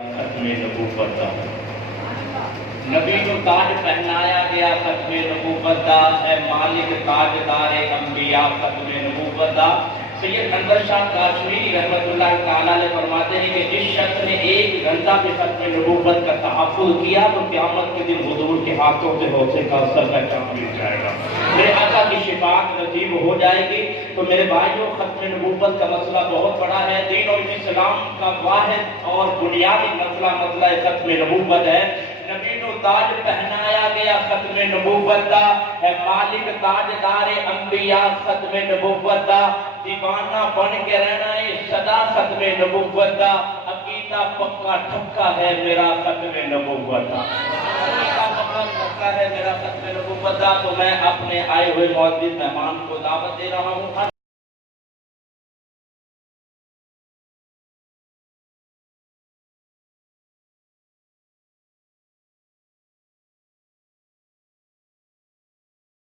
ختم نبوت دا نبی کو تاج پہنایا گیا ختم نبوت دا ہے مالک تاجدار انبیاء ختم نبوت دا۔ سید انور شاہ کاشمیری رحمت اللہ تعالیٰ علیہ فرماتے ہیں کہ جس شخص نے ایک گھنٹہ بھی ختم نبوت کا تحفظ کیا تو قیامت کے دن حضور کے ہاتھوں سے حوض کوثر کا جام مل جائے گا، میرے آقا کی شفاعت نصیب ہو جائے گی۔ تو میرے بھائیوں، ختم نبوت کا مسئلہ بہت بڑا ہے۔ دین اور اسلام کا واحد اور بنیادی مسئلہ ختم نبوت ہے۔ نبی کو تاج پہنایا گیا ختم نبوت دا ہے مالک تاجدار انبیاء ختم نبوت دا۔ دیوانہ بن کے رہنا ہے سدا ختم نبوت دا۔ عقیدہ پکا ٹھکا ہے میرا ختم نبوت دا، عقیدہ پکا ٹھکا ہے میرا ختم نبوت دا۔ تو میں اپنے آئے ہوئے معزز مہمان کو دعوت دے رہا ہوں۔